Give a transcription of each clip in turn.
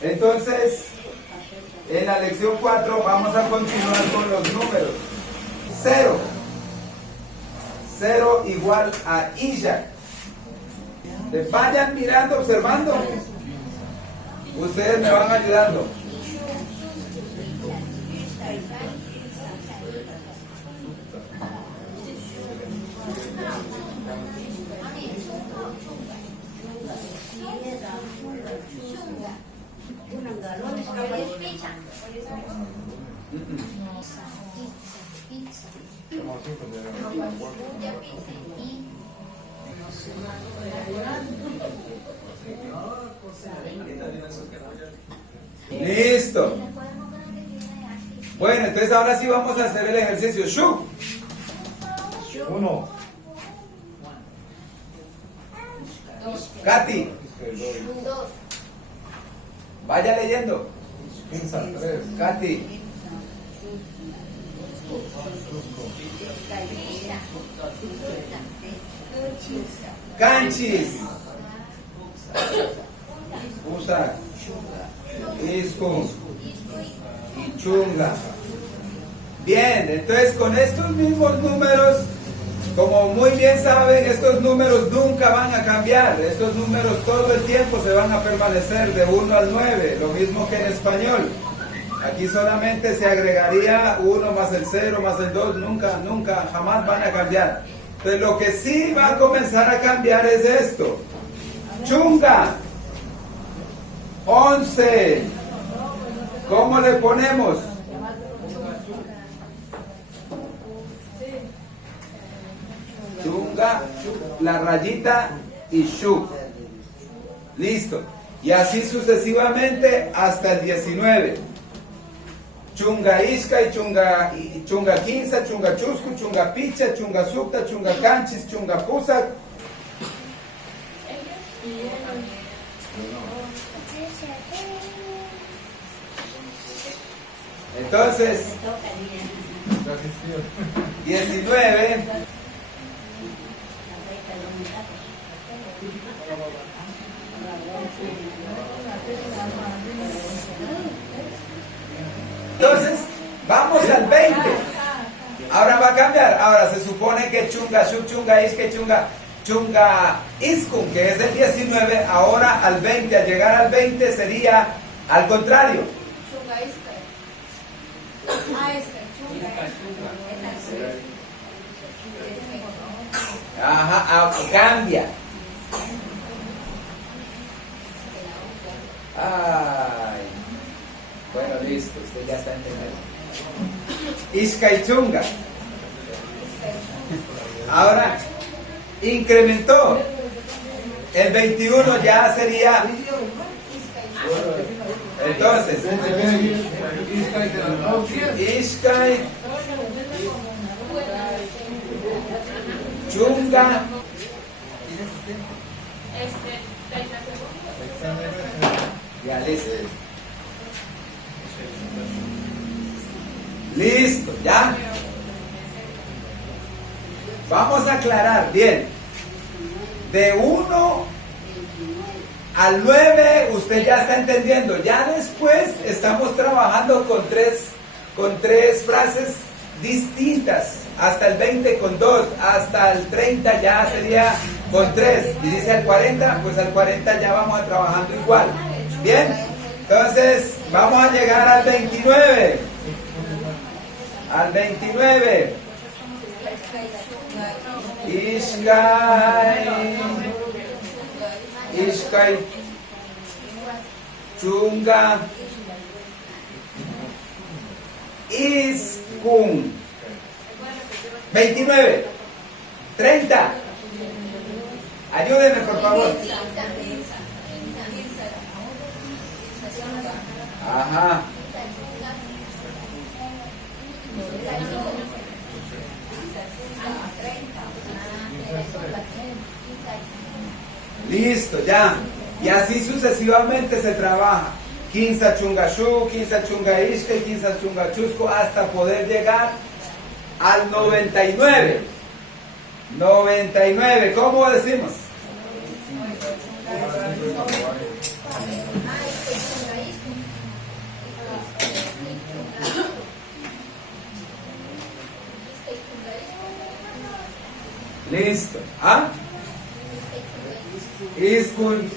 Entonces, en la lección 4 vamos a continuar con los números. 0. 0 igual a Ishak. Vayan mirando, observando. Ustedes me van ayudando. Listo. Bueno, entonces ahora sí vamos a hacer el ejercicio. Shu. 1. Katy. Vaya leyendo. 3. Katy. Canchis. Usa. Isco. Y chunga. Bien, entonces con estos mismos números, como muy bien saben, estos números nunca van a cambiar. Estos números todo el tiempo se van a permanecer de 1 al 9, lo mismo que en español. Aquí solamente se agregaría 1 más el 0 más el 2, nunca, jamás van a cambiar. Entonces lo que sí va a comenzar a cambiar es esto. Chunga. 11. ¿Cómo le ponemos? Chunga, la rayita y shu. Listo. Y así sucesivamente hasta el 19. Chunga isca y chunga quinza, chunga chuscu, chunga picha, chunga sukta, chunga canchis, chunga pusa. Entonces, 19. Entonces, vamos al 20. Ahora va a cambiar. Ahora se supone que chunga shuk, chunga isca, chunga iskun, que es el 19, ahora al 20, al llegar al 20 sería al contrario. Chunga isca. Ajá, cambia. Ay. Bueno, listo, usted ya está entendiendo. Isca y chunga. Ahora incrementó. El 21 ya sería. Entonces, Isca y chunga. Ya listo. Listo, ya. Vamos a aclarar bien. De 1 al 9 usted ya está entendiendo. Ya después estamos trabajando con tres frases distintas. Hasta el 20 con 2, hasta el 30 ya sería con 3. Y dice al 40, pues al 40 ya vamos a trabajando igual. Bien, entonces vamos a llegar al 29. Al 29. Ishkai, chunga, iskun. 29. 30. Ayúdenme, por favor. Ajá. Listo, ya. Y así sucesivamente se trabaja. 15 chungashu, 15 chungaishke, 15 chungachusco, hasta poder llegar al 99. 99, ¿cómo decimos? Listo. ¿Ah?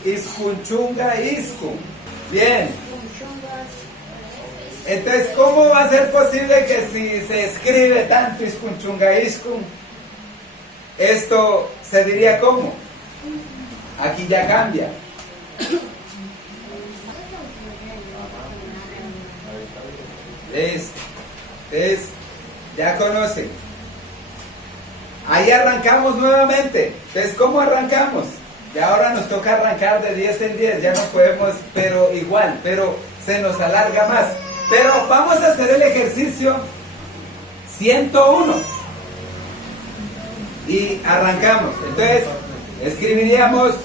Iskunchunga iskun. Bien. Entonces, ¿cómo va a ser posible que si se escribe tanto iskunchunga iskun, esto se diría cómo? Aquí ya cambia. Listo. Entonces, ya conocen. Ahí arrancamos nuevamente. Entonces, ¿cómo arrancamos? Y ahora nos toca arrancar de 10 en 10. Ya no podemos, pero igual, pero se nos alarga más. Pero vamos a hacer el ejercicio 101. Y arrancamos. Entonces, escribiríamos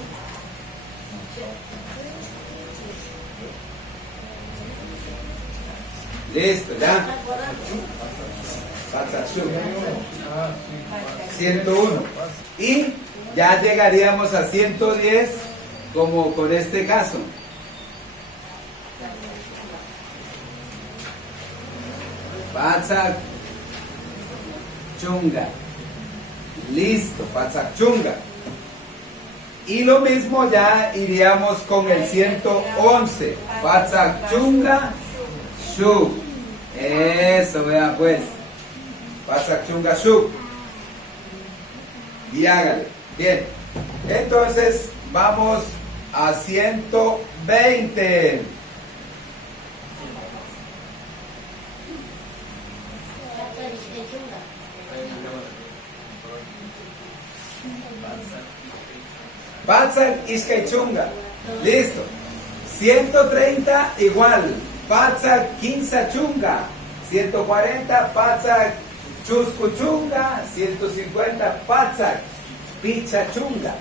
listo, ya. 101. Y ya llegaríamos a 110 como con este caso. Patsak chunga. Listo, patsak chunga. Y lo mismo ya iríamos con el 111. Patsak chunga shu. Eso, vean pues. Patsak chunga shu. Y hágale. Bien. Entonces vamos a 120. Patsak Iskaichunga. Listo. 130 igual. Patsak Kinsachunga. 140 Patsak Chuscuchunga. 150 Patsak Pichachunga.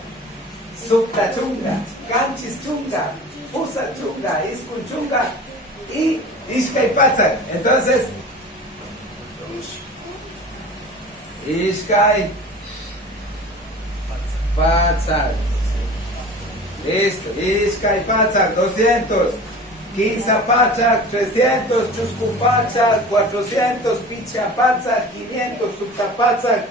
Subtachunga. Canchischunga. Pusachunga. Iskunchunga. Y Ishkai Patsak. Entonces, Ishkai Patsak. Listo, Ishkai Patsak, 200, Kinsa Patsak, 300, Chusku Patsak, 400, Picha Patsak, 500, Sukta Patsak,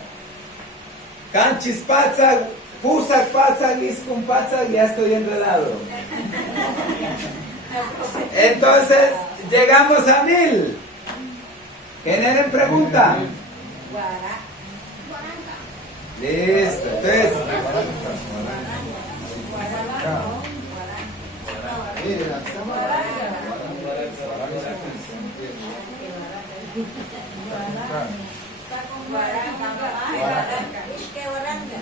Canchis Patsak, Pusak Patsak, Iskun Patsak, ya estoy enredado. Entonces, llegamos a 1000. ¿Generen pregunta? Listo, entonces.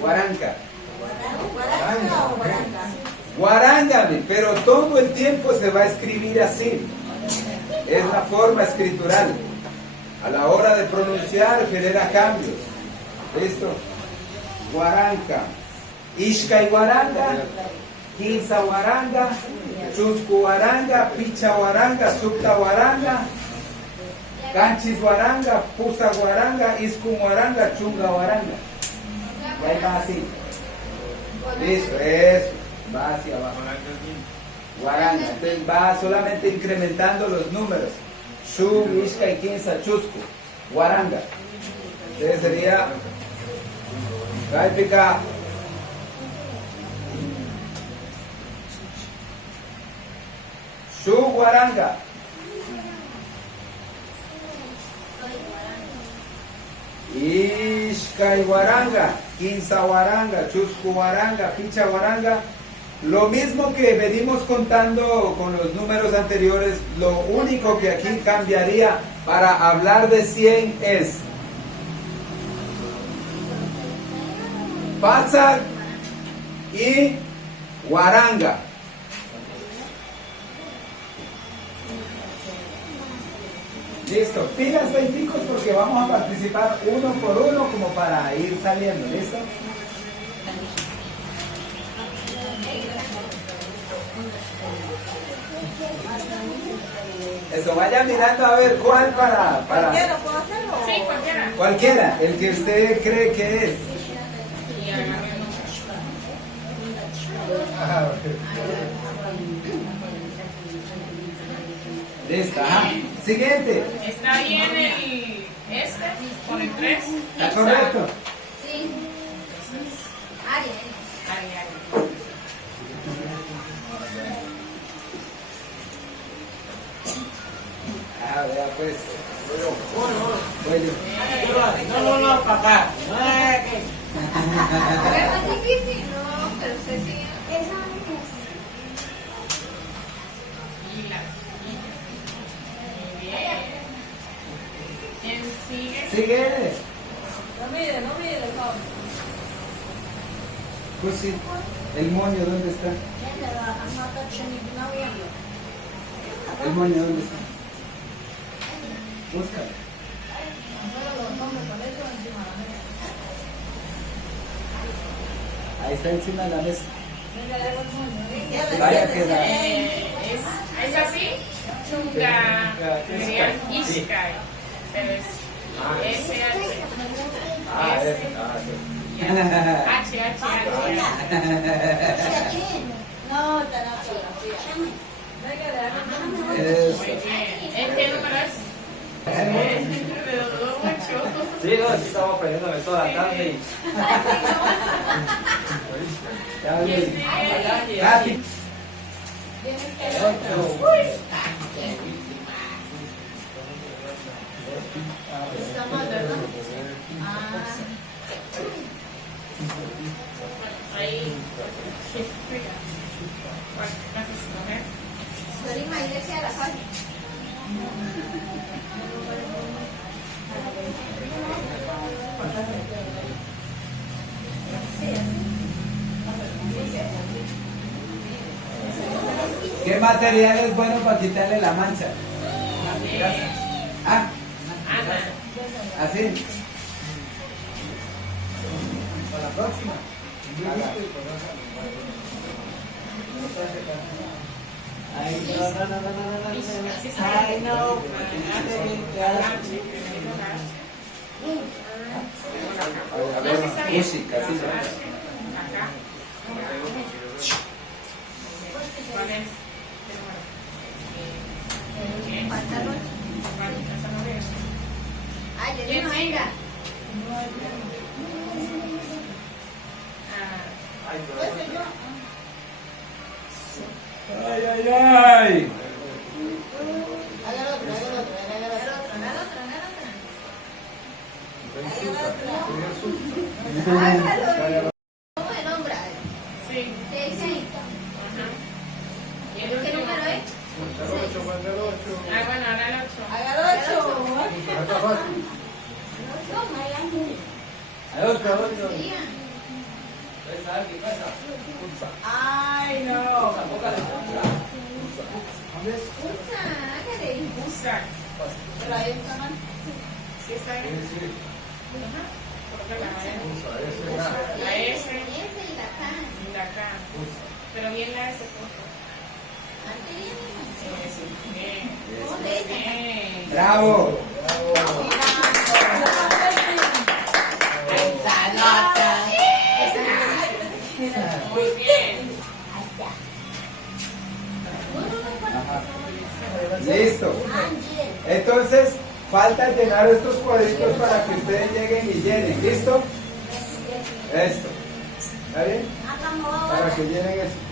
Guaranca. Guaranga, pero todo el tiempo se va a escribir así. Es la forma escritural. A la hora de pronunciar genera cambios. ¿Listo? Guaranca. Ishkai Guaranga. Kinsa Guaranga. Chusku Guaranga. Picha Guaranga. Sukta Guaranga. Canchis Guaranga. Pusa Guaranga. Iskun Guaranga. Chunga Guaranga. Y ahí va así. Listo, eso. Va hacia abajo. Guaranga. Entonces va solamente incrementando los números. Shu, Ishkai, Kinsa, Chusku. Guaranga. Entonces sería Gaipika Shu Guaranga. Ishkai Guaranga, Kinsa Guaranga, Chusku Guaranga, Picha Guaranga. Lo mismo que venimos contando con los números anteriores, lo único que aquí cambiaría para hablar de 100 es Patsak y Guaranga. Listo, pilas 20 porque vamos a participar uno por uno como para ir saliendo, ¿listo? Eso, vaya mirando a ver cuál para... ¿Cualquiera puedo hacerlo? Sí, cualquiera. Cualquiera, el que usted cree que es. Y agarremos. Listo, ajá. Siguiente. ¿Está bien el con el 3? ¿Está correcto? Ah, vea pues. Voy yo. No, para acá. No es que... Es más difícil, no, pero usted sí. Eso Y las. Muy bien. ¿Quién sigue? Sigue. no mire, no. Pues sí. El moño, ¿dónde está? El moño, ¿dónde está? Búscalo. Ahí está encima de la mesa. Vaya que da. ¿Es así? Chunga. Sería Ishkai. Pero es S-H. Ah, S. ese. Ah, sí. H. No, Eso. Muy bien. ¿En qué número es? Me dudó mucho. Sí, no, sí estamos aprendiendo toda la tarde y... Ya ¿Quién bien. sigue? Katy. Ahí. ¿Cuál vas a escoger? ¿Qué material es bueno para quitarle la mancha? Ah, Ana. así. Para la próxima. Ay, no. Ay, no. A ver, música, sí. Acá. ¿Cuál es? ¿Qué número? Esa no es. ¿Quién sigue? Ay, ay, ay. ¿Cómo se nombra? Sí. Sí. Ajá. ¿Y el ¿Qué último? número es? Ah, bueno, ahora el 8. Hágalo 8. Hay otro. Ay, no. Usa. Pero ahí está mal. ¿Sí está bien? Ajá. Coloca la S. Ese y la K. Y la K. Pero bien la S, por favor. Eso, bien. ¿Cómo le dicen? Bien. Bravo. Muy bien. Listo. Entonces, falta llenar estos cuadritos para que ustedes lleguen y llenen. ¿Listo? Esto. ¿Está bien? Para que llenen eso.